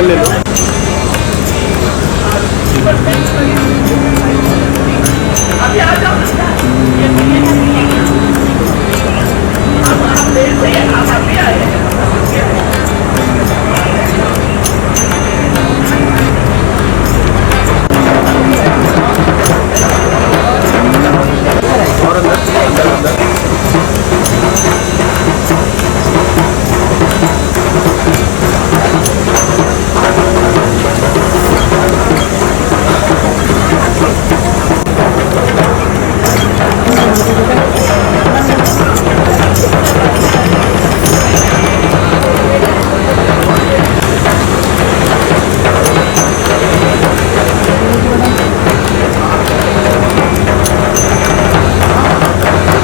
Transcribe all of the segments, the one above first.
Table ले लो। और अंदर अंदर अंदर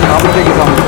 सामने के सामने।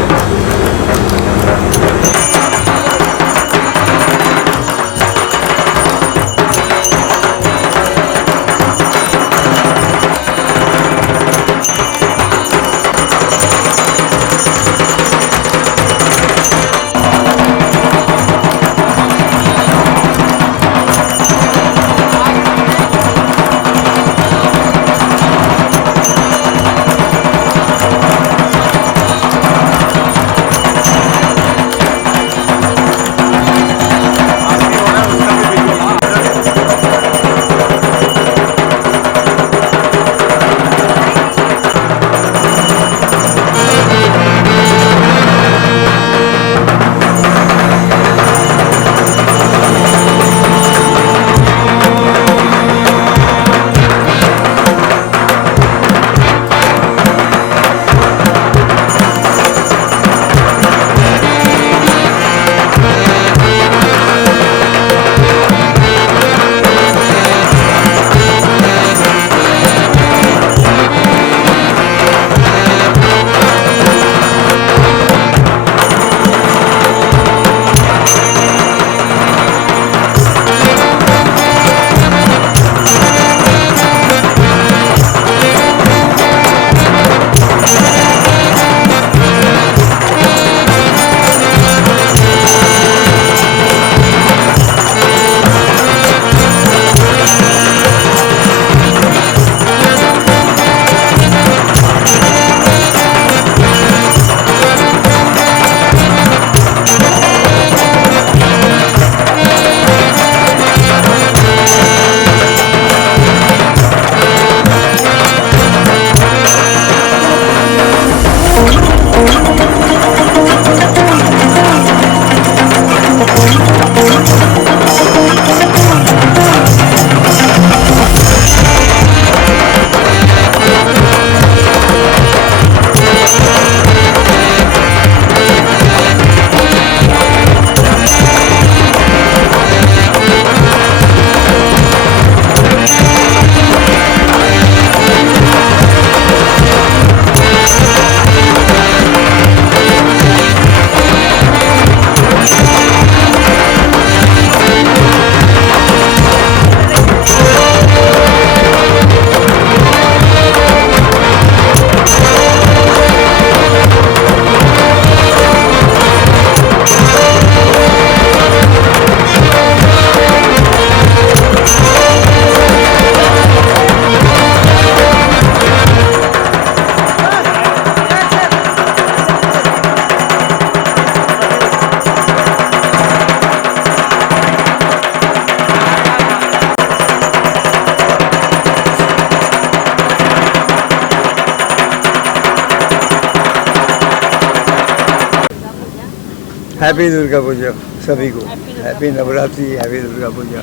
हैप्पी दुर्गा पूजा सभी को। Happy Navratri, happy Durga Puja.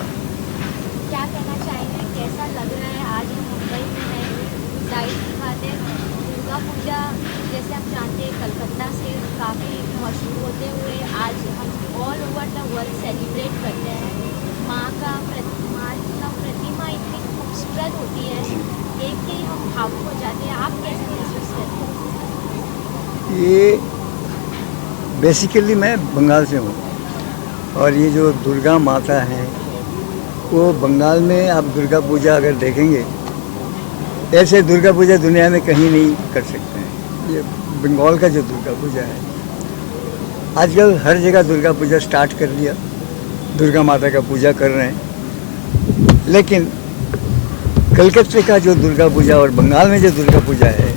क्या कहना चाहेंगे, कैसा लग रहा है? आज हम मुंबई में हैं, जाहिर सी बात है दुर्गा पूजा जैसे हम जानते हैं कलकत्ता से काफ़ी मशहूर होते हुए आज हम all over the world celebrate करते हैं। माँ का प्रतिमा इतनी खूबसूरत होती है, देख के ही हम भावुक हो जाते हैं। आप कैसे महसूस करते हैं? ये बेसिकली मैं बंगाल से हूँ और ये जो दुर्गा माता है वो बंगाल में आप दुर्गा पूजा अगर देखेंगे ऐसे दुर्गा पूजा दुनिया में कहीं नहीं कर सकते हैं। ये बंगाल का जो दुर्गा पूजा है, आजकल हर जगह दुर्गा पूजा स्टार्ट कर लिया, दुर्गा माता का पूजा कर रहे हैं। लेकिन कलकत्ते का जो दुर्गा पूजा और बंगाल में जो दुर्गा पूजा है,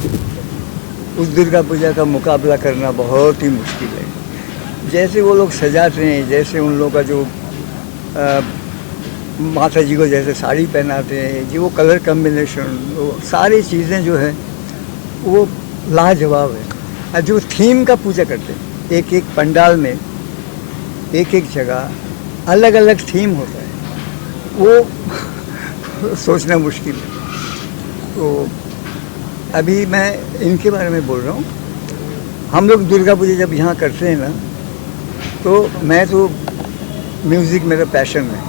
उस दुर्गा पूजा का मुकाबला करना बहुत ही मुश्किल है। जैसे वो लोग सजाते हैं, जैसे उन लोगों का जो माता जी को जैसे साड़ी पहनाते हैं, जो वो कलर कम्बिनेशन, वो सारी चीज़ें जो है वो लाजवाब है। और जो थीम का पूजा करते हैं, एक एक पंडाल में एक एक जगह अलग अलग थीम होता है, वो सोचना मुश्किल है। तो अभी मैं इनके बारे में बोल रहा हूँ। हम लोग दुर्गा पूजा जब यहाँ करते हैं ना, तो मैं तो म्यूज़िक मेरा पैशन है,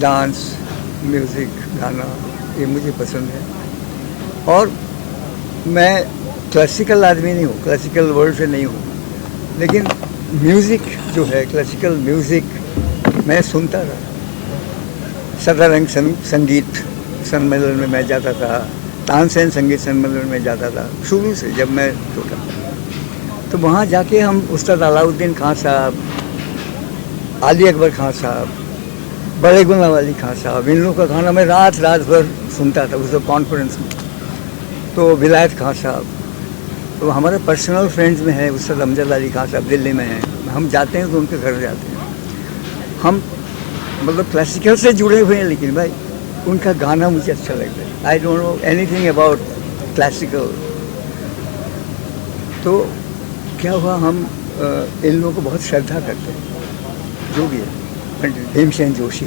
डांस, म्यूज़िक, गाना, ये मुझे पसंद है। और मैं क्लासिकल आदमी नहीं हूँ, क्लासिकल वर्ल्ड से नहीं हूँ, लेकिन म्यूज़िक जो है, क्लासिकल म्यूज़िक मैं सुनता रहा। सदारंग संगीत सम्मेलन में मैं जाता था, तानसेन संगीत सम्मेलन में जाता था शुरू से, जब मैं छोटा था। तो वहाँ जाके हम उस्ताद अलाउद्दीन खान साहब, अली अकबर खान साहब, बड़े गुनावाली खान साहब, इन लोगों का गाना मैं रात भर सुनता था उस कॉन्फ्रेंस में। तो विलायत खान साहब, तो हमारे पर्सनल फ्रेंड्स में है उस्ताद अमजद अली खान साहब, दिल्ली में हैं। हम जाते हैं तो उनके घर जाते हैं। हम मतलब क्लासिकल से जुड़े हुए हैं, लेकिन भाई उनका गाना मुझे अच्छा लगता है। I don't know anything about classical. तो क्या हुआ, हम इन लोगों को बहुत श्रद्धा करते हैं, जो भी है, पंडित भीमसेन जोशी,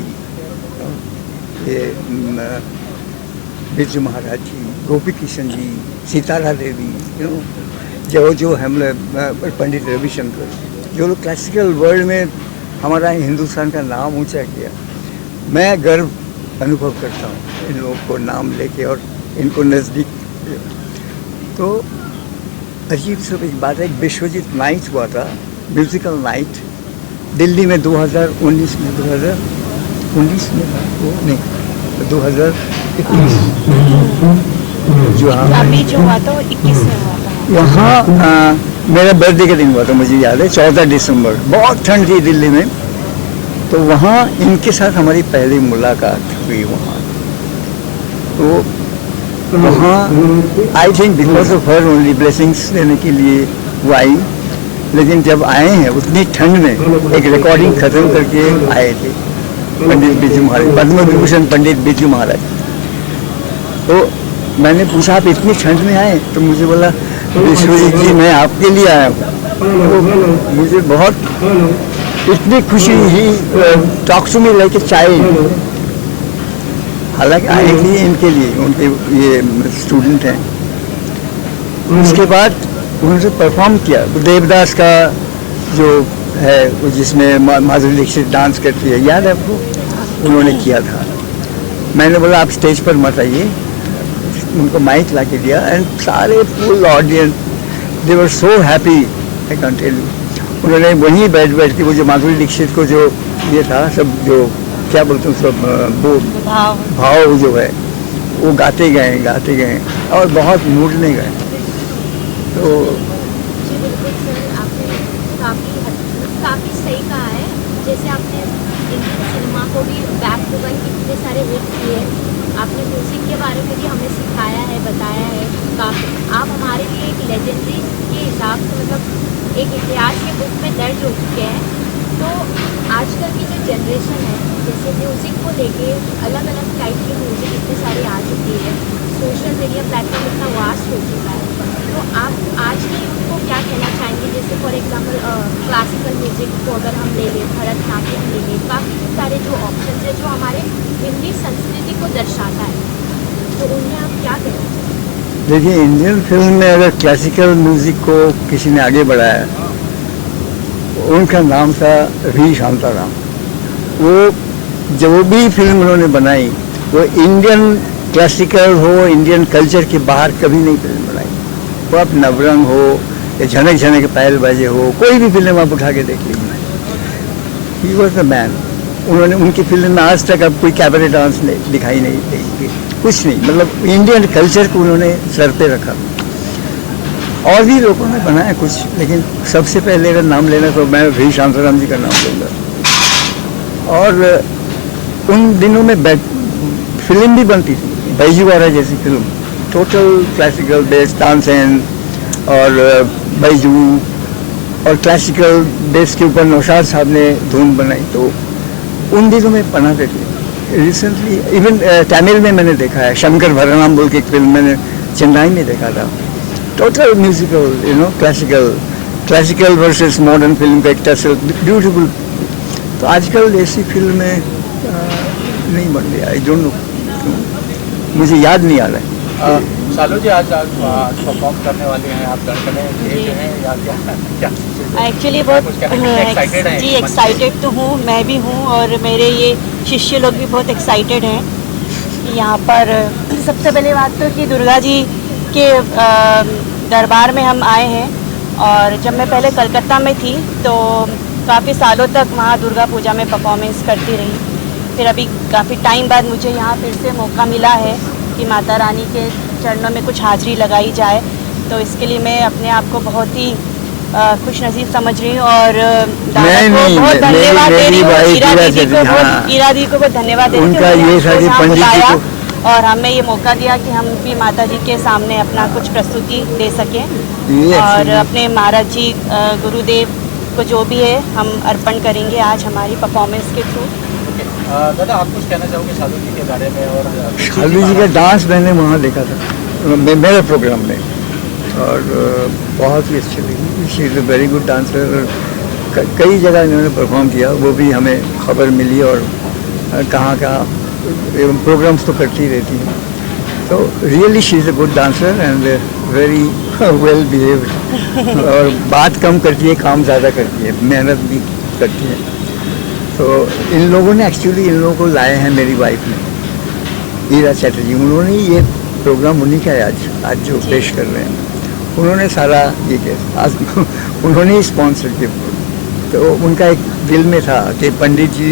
ये बिरजू महाराज जी, गोपी किशन जी, सीतारा देवी, जो हम पंडित रविशंकर, जो लोग क्लासिकल वर्ल्ड में हमारा हिंदुस्तान का नाम ऊंचा किया। मैं गर्व अनुभव करता हूँ इन लोगों को नाम लेके और इनको नज़दीक। तो अजीब सा एक बात है, विश्वजीत नाइट हुआ था, म्यूज़िकल नाइट, दिल्ली में 2019 में, 2019 में था वो, नहीं 2021 जो अभी जो हुआ था वो 21 में हुआ था। यहाँ मेरा बर्थडे का दिन हुआ था, मुझे याद है, 14 दिसंबर। बहुत ठंड थी दिल्ली में, तो वहाँ इनके साथ हमारी पहली मुलाकात हुई वहाँ। तो वहाँ I think because of her only blessings लेने के लिए वो आई। लेकिन जब आए हैं उतनी ठंड में, एक रिकॉर्डिंग ख़त्म करके आए थे पंडित बिरजू महाराज, पद्म विभूषण पंडित बिरजू महाराज। तो मैंने पूछा आप इतनी ठंड में आए? तो मुझे बोला विश्वजीत जी मैं आपके लिए आया हूँ। तो मुझे बहुत इतनी खुशी ही, talk to me like a child. हालांकि आए थे इनके लिए, उनके ये स्टूडेंट हैं। उसके बाद उन्होंने परफॉर्म किया देवदास का जो है, जिसमें माधुरी दीक्षित डांस करती है, याद है आपको? उन्होंने किया था। मैंने बोला आप स्टेज पर मत आइए, उनको माइक ला के दिया एंड सारे full audience, they were so happy, I can tell you. उन्होंने वहीं बैठ के वो जो माधुरी दीक्षित को जो ये था, सब जो क्या बोलते हैं, सब वो भाव जो है वो गाते गए और बहुत मूडने गए। तो जी बिल्कुल सर, आपने काफ़ी सही कहा है। जैसे आपने इंडियन सिनेमा को भी बैक टू बैक कितने सारे हिट किए, आपने म्यूज़िक के बारे में भी हमें सिखाया है, बताया है काफ़ी। आप हमारे लिए एक लेजेंडरी के हिसाब से, मतलब एक इतिहास के बुक में दर्ज हो चुके हैं। तो आजकल की जो जनरेशन है, जैसे म्यूज़िक को लेके अलग अलग टाइप के म्यूज़िक इतने सारे आ चुकी है, सोशल मीडिया प्लेटफॉर्म इतना वास्ट हो चुका है। तो आप आज के यूथ को क्या कहना चाहेंगे? जैसे फॉर एग्जांपल क्लासिकल म्यूज़िक को अगर हम ले लें, भरतनाट्यम ले लें, काफ़ी सारे जो ऑप्शन है जो हमारे हिंदी संस्कृति को दर्शाता है, तो उन्हें आप क्या कहना चाहेंगे? देखिए, इंडियन फिल्म में अगर क्लासिकल म्यूज़िक को किसी ने आगे बढ़ाया, उनका नाम था वी शांताराम। वो जो भी फिल्म उन्होंने बनाई, वो इंडियन क्लासिकल हो, इंडियन कल्चर के बाहर कभी नहीं फिल्म बनाई। वो आप नवरंग हो या झनक झनक पायल बाजे हो, कोई भी फिल्म आप उठा के देख लीजिए, ही वॉज द मैन। उन्होंने उनकी फिल्म में आज तक अब कोई कैबरे डांस दिखाई नहीं देगी, कुछ नहीं, मतलब इंडियन कल्चर को उन्होंने सर पे रखा। और भी लोगों ने बनाया कुछ, लेकिन सबसे पहले अगर नाम लेना तो मैं वी शांताराम जी का नाम लूँगा। और उन दिनों में फिल्म भी बनती थी, बैजूवारा जैसी film, total classical base, Tansen और बैजू, और क्लासिकल बेस के ऊपर नौशाद साहब ने धुन बनाई। तो उन दिनों में बनाते थे। रिसेंटली इवन तमिल में मैंने देखा है, शंकर भरणम बोल की एक फिल्म मैंने चेन्नई में देखा था। Total musical, classical versus modern film का एक टसल, ब्यूटीफुल। तो आजकल ऐसी फिल्में नहीं बन रही, आई डोंट नो, मुझे याद नहीं आ रहा है। शालू जी, आज परफॉर्म करने वाले हैं आप लड़कने के जो हैं या क्या एक्चुअली बहुत एक्साइटेड हैं? जी एक्साइटेड तो हूँ, मैं भी हूँ और मेरे ये शिष्य लोग भी बहुत एक्साइटेड हैं। यहाँ पर सबसे पहले बात तो कि दुर्गा जी के दरबार में हम आए हैं, और जब मैं पहले कलकत्ता में थी तो काफ़ी सालों तक वहाँ दुर्गा पूजा में परफॉर्मेंस करती रही। फिर अभी काफ़ी टाइम बाद मुझे यहाँ फिर से मौका मिला है कि माता रानी के चरणों में कुछ हाजिरी लगाई जाए, तो इसके लिए मैं अपने आप को बहुत ही खुश नसीब समझ रही हूँ और दादा को बहुत धन्यवाद दे रही हूँ, ईरा दीदी को बहुत धन्यवाद दे रही हूँ और हमें ये मौका दिया कि हम भी माता जी के सामने अपना कुछ प्रस्तुति दे सकें और अपने महाराज जी गुरुदेव को जो भी है हम अर्पण करेंगे आज हमारी परफॉर्मेंस के थ्रू। दादा, आप कुछ कहना चाहोगे शालू जी के बारे में? और शालू जी का डांस मैंने वहाँ देखा था मेरे प्रोग्राम में, और बहुत ही अच्छी लगी। She is a very good dancer. कई जगह इन्होंने परफॉर्म किया, वो भी हमें खबर मिली, और कहाँ प्रोग्राम्स तो करती रहती हैं। तो really she is a good dancer and very well behaved, और बात कम करती है, काम ज़्यादा करती है, मेहनत भी करती है। तो इन लोगों ने एक्चुअली इन लोगों को लाए हैं, मेरी वाइफ ने, ईरा चैटर्जी, उन्होंने ये प्रोग्राम उन्हीं का है आज जो पेश कर रहे हैं, उन्होंने सारा ये किया, आज उन्होंने ही स्पॉन्सर किया। तो उनका एक दिल में था कि पंडित जी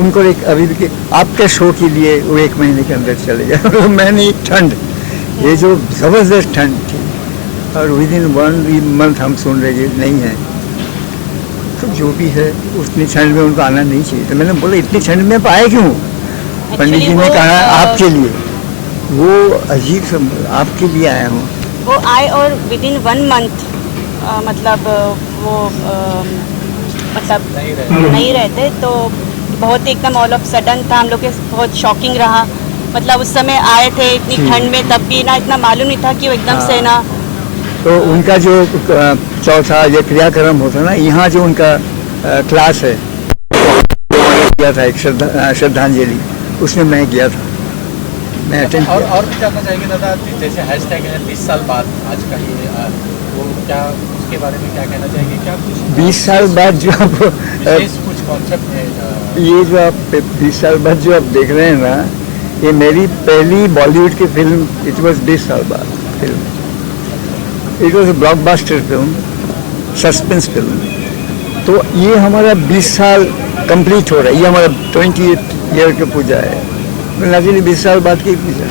उनको एक अभी भी आपके शो के लिए वो 1 महीने के अंदर चले गए। मैंने एक ठंड, ये जो ज़बरदस्त ठंड थी, और विद इन 1 मंथ हम सुन रहे नहीं है, तो जो भी है उतनी ठंड में उनको आना नहीं चाहिए। तो मैंने बोला इतनी ठंड में आए क्यों? पंडित जी ने कहा आपके लिए, वो अजीब सा, आपके लिए आया हूँ। वो आए और विद इन 1 मंथ मतलब वो मतलब नहीं रहते, तो बहुत एकदम ऑल ऑफ सडन था, हम लोग के बहुत शॉकिंग रहा। मतलब उस समय आए थे इतनी ठंड में, तब भी ना इतना मालूम नहीं था कि वो एकदम से ना। तो उनका जो चौथा ये क्रियाक्रम होता ना, यहाँ जो उनका क्लास है किया था, एक श्रद्धांजलि, उसमें मैं गया था, मैं अटेंड किया। और भी जानना चाहेंगे दादा, जैसे हैशटैग है 20 साल बाद आज का ये, वो क्या, उसके बारे में क्या कहना चाहेंगे? क्या कुछ 20 साल बाद जो आप कुछ कॉन्सेप्ट है? ये जो आप 20 साल बाद जो आप देख रहे हैं ना, ये मेरी पहली बॉलीवुड की फिल्म, इट वॉज 20 साल बाद film. It was a blockbuster film, suspense film. तो ये हमारा 20 साल कंप्लीट हो रहा है, ये हमारा 20th ईयर की पूजा है, तो नेचुरली 20 साल बाद की पूजा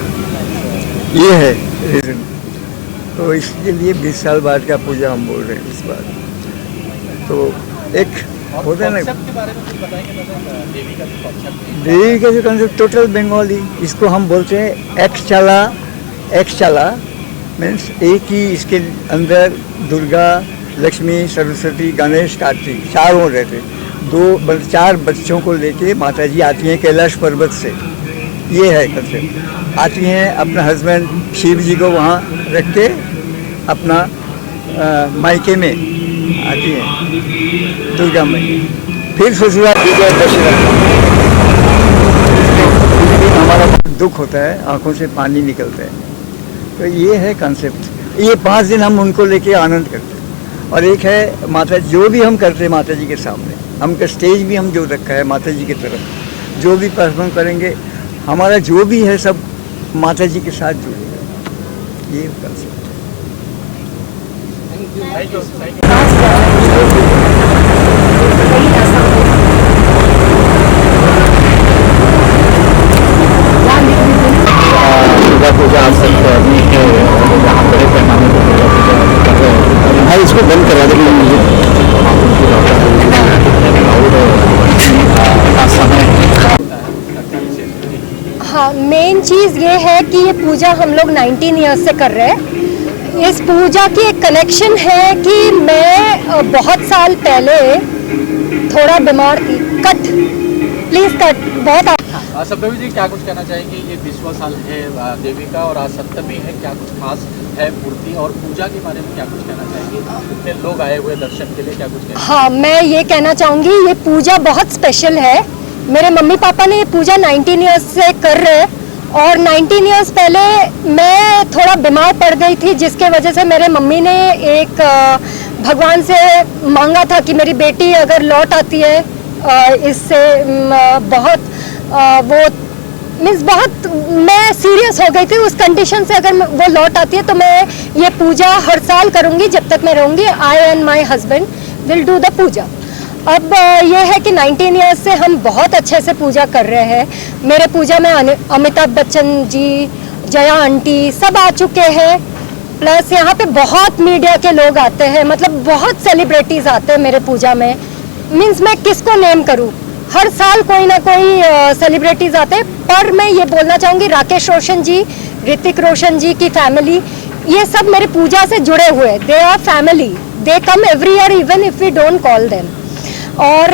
ये है रीज़न। तो इसके लिए 20 साल बाद का पूजा हम बोल रहे हैं इस बार। तो एक होता है ना, के बारे में कुछ बताएंगे दादा? देवी का जो कॉन्सेप्ट है, देवी का जो कंसेप्ट टोटल बंगाली, इसको हम बोलते हैं एक्स चला मीन्स एक ही, इसके अंदर दुर्गा, लक्ष्मी, सरस्वती, गणेश, कार्तिक चारों रहते। 4 बच्चों को लेके माता जी आती हैं कैलाश पर्वत से, ये है कंसेप्ट। आती हैं, अपना हस्बैंड शिव जी को वहाँ रख के अपना मायके में आती हैं दुर्गा मैया, फिर ससुराल हमारा दुख होता है, आंखों से पानी निकलता है। तो ये है कंसेप्ट। ये 5 दिन हम उनको लेके आनंद करते हैं। और एक है माता, जो भी हम करते हैं माता जी के सामने, हम का स्टेज भी हम जो रखा है माता जी की तरफ, जो भी परफॉर्म करेंगे, हमारा जो भी है सब माता जी के साथ जुड़ेगा, ये कंसेप्ट दुर्गा पूजा आप सब करनी है, जहाँ बड़े पैमाने पर दुर्गा पूजा कर रहे हैं। भाई इसको बंद करवा देंगे मुझे समय। हाँ, मेन चीज़ ये है कि ये पूजा हम लोग 19 ईयर्स से कर रहे हैं। इस पूजा की एक कनेक्शन है कि मैं बहुत साल पहले थोड़ा बीमार थी। कट प्लीज़ कट बहुत संभवी जी क्या कुछ कहना चाहेंगे? ये 20वां साल है देवी का और आज सप्तमी है, क्या कुछ खास है मूर्ति और पूजा के बारे में क्या कुछ कहना चाहेंगे? इतने लोग आए हुए दर्शन के लिए, क्या कुछ कहना? हाँ, मैं ये कहना चाहूँगी ये पूजा बहुत स्पेशल है। मेरे मम्मी पापा ने ये पूजा 19 ईयर्स से कर रहे हैं और 19 ईयर्स पहले मैं थोड़ा बीमार पड़ गई थी, जिसके वजह से मेरे मम्मी ने एक भगवान से मांगा था कि मेरी बेटी अगर लौट आती है इससे बहुत वो मीन्स बहुत मैं सीरियस हो गई थी उस कंडीशन से, अगर वो लौट आती है तो मैं ये पूजा हर साल करूँगी जब तक मैं रहूँगी। I and my husband will do the puja. अब ये है कि 19 ईयर्स से हम बहुत अच्छे से पूजा कर रहे हैं। मेरे पूजा में अमिताभ बच्चन जी, जया आंटी सब आ चुके हैं, प्लस यहाँ पे बहुत मीडिया के लोग आते हैं, मतलब बहुत सेलिब्रिटीज़ आते हैं मेरे पूजा में। मीन्स मैं किसको नेम करूँ, हर साल कोई ना कोई सेलिब्रिटीज़ आते हैं। पर मैं ये बोलना चाहूँगी राकेश रोशन जी, ऋतिक रोशन जी की फैमिली, ये सब मेरे पूजा से जुड़े हुए, they are family, they come every year even if we don't call them. और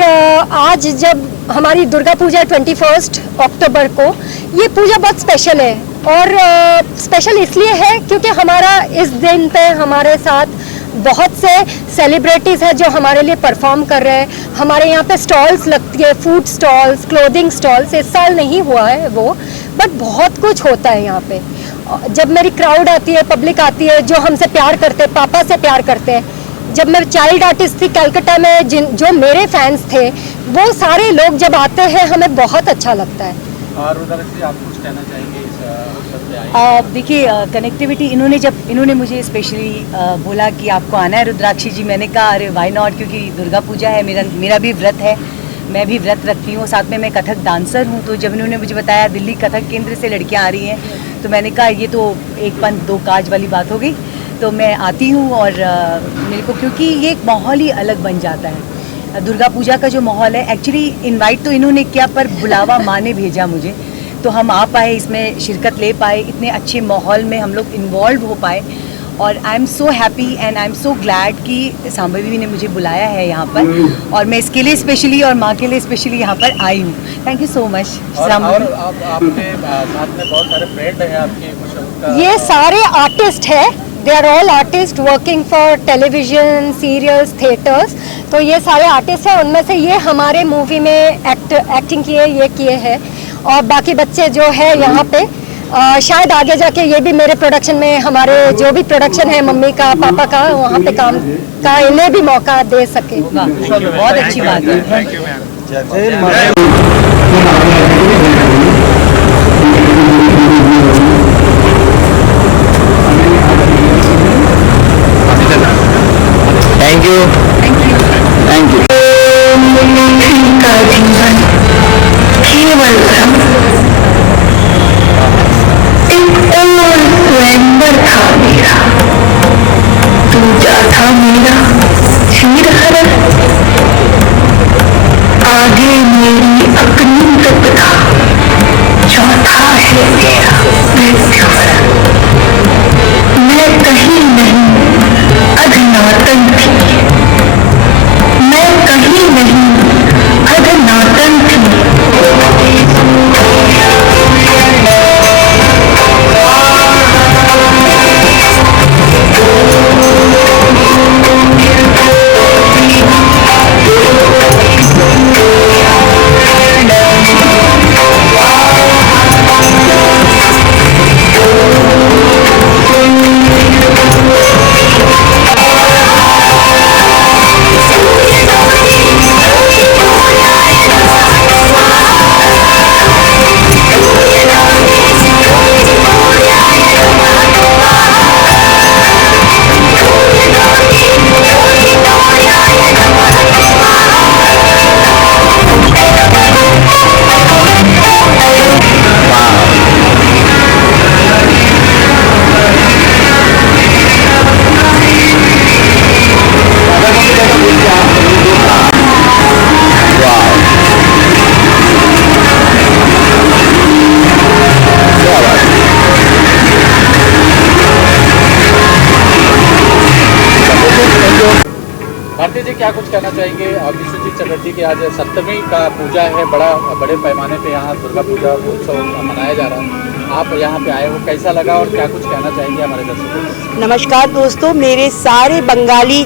आज जब हमारी दुर्गा पूजा 21 अक्टूबर को, ये पूजा बहुत स्पेशल है और स्पेशल इसलिए है क्योंकि हमारा इस दिन पे हमारे साथ बहुत से सेलिब्रिटीज़ हैं जो हमारे लिए परफॉर्म कर रहे हैं। हमारे यहाँ पे स्टॉल्स लगती है, फूड स्टॉल्स, क्लोथिंग स्टॉल्स। इस साल नहीं हुआ है वो, बट बहुत कुछ होता है यहाँ पे। जब मेरी क्राउड आती है, पब्लिक आती है जो हमसे प्यार करते हैं, पापा से प्यार करते हैं। जब मैं चाइल्ड आर्टिस्ट थी कलकत्ता में, जो मेरे फैंस थे वो सारे लोग जब आते हैं हमें बहुत अच्छा लगता है। और उधर से आप कुछ कहना चाहेंगे इस अवसर पे आए? देखिए कनेक्टिविटी इन्होंने मुझे स्पेशली बोला कि आपको आना है रुद्राक्षी जी। मैंने कहा अरे वाई नॉट, क्योंकि दुर्गा पूजा है, मेरा भी व्रत है, मैं भी व्रत रखती हूँ, साथ में मैं कथक डांसर हूँ। तो जब इन्होंने मुझे बताया दिल्ली कथक केंद्र से लड़कियाँ आ रही हैं, तो मैंने कहा ये तो एक पंथ दो काज वाली बात हो गई। तो मैं आती हूँ और मेरे को, क्योंकि ये एक माहौल ही अलग बन जाता है। दुर्गा पूजा का जो माहौल है, एक्चुअली इनवाइट तो इन्होंने किया पर बुलावा माँ ने भेजा मुझे, तो हम आ पाए, इसमें शिरकत ले पाए, इतने अच्छे माहौल में हम लोग इन्वॉल्व हो पाए। और I am so happy and I am so glad कि संभवी ने मुझे बुलाया है यहाँ पर, और मैं इसके लिए स्पेशली और माँ के लिए स्पेशली यहाँ पर आई हूँ। Thank you so much. और आपके साथ में बहुत सारे फ्रेंड हैं आपके, कुछ उनका? ये सारे आर्टिस्ट हैं, they are all artist working for television, serials, theatres. तो ये सारे आर्टिस्ट हैं, उनमें से ये हमारे मूवी में एक्टिंग किए, ये किए हैं। और बाकी बच्चे जो है यहाँ पे शायद आगे जाके ये भी मेरे प्रोडक्शन में, हमारे जो भी प्रोडक्शन है मम्मी का, पापा का, वहाँ पे काम का इन्हें भी मौका दे सके। बहुत अच्छी बात है। Thank you ma'am. Thank you, thank you. केवल स्वयंवर था मेरा, दूजा था मेरा चीरहरण, आगे मेरी अपनी तपस्या। क्या कुछ कहना चाहेंगे? विश्वजीत चटर्जी की आज सप्तमी का पूजा है, बड़े पैमाने पे यहाँ दुर्गा पूजा उत्सव मनाया जा रहा है, आप यहाँ पे आए हो, कैसा लगा और क्या कुछ कहना चाहेंगे हमारे दर्शकों को? नमस्कार दोस्तों, मेरे सारे बंगाली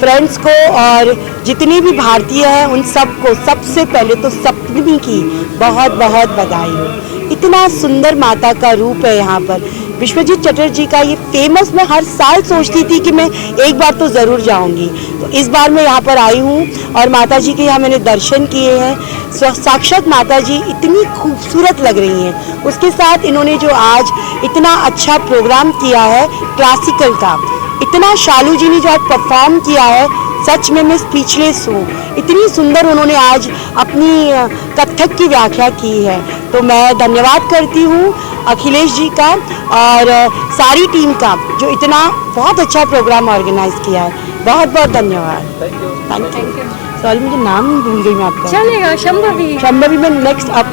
फ्रेंड्स को और जितने भी भारतीय हैं उन सबको सबसे पहले तो सप्तमी की बहुत बहुत बधाई हो। इतना सुंदर माता का रूप है यहाँ पर। विश्वजीत चटर्जी का ये फेमस, मैं हर साल सोचती थी कि मैं एक बार तो ज़रूर जाऊँगी, तो इस बार मैं यहाँ पर आई हूँ और माता जी के यहाँ मैंने दर्शन किए हैं। साक्षात माता जी इतनी खूबसूरत लग रही हैं। उसके साथ इन्होंने जो आज इतना अच्छा प्रोग्राम किया है क्लासिकल का, इतना शालू जी ने जो आज परफॉर्म किया है, सच में मैं स्पीचलेस हूँ। इतनी सुंदर उन्होंने आज अपनी कथक की व्याख्या की है, तो मैं धन्यवाद करती हूँ अखिलेश जी का और सारी टीम का जो इतना बहुत अच्छा प्रोग्राम ऑर्गेनाइज किया है। बहुत बहुत धन्यवाद। Thank you. सॉरी मुझे नाम भूल गई मैं आपका। चलेगा, शंभवी। शंभवी में नेक्स्ट आप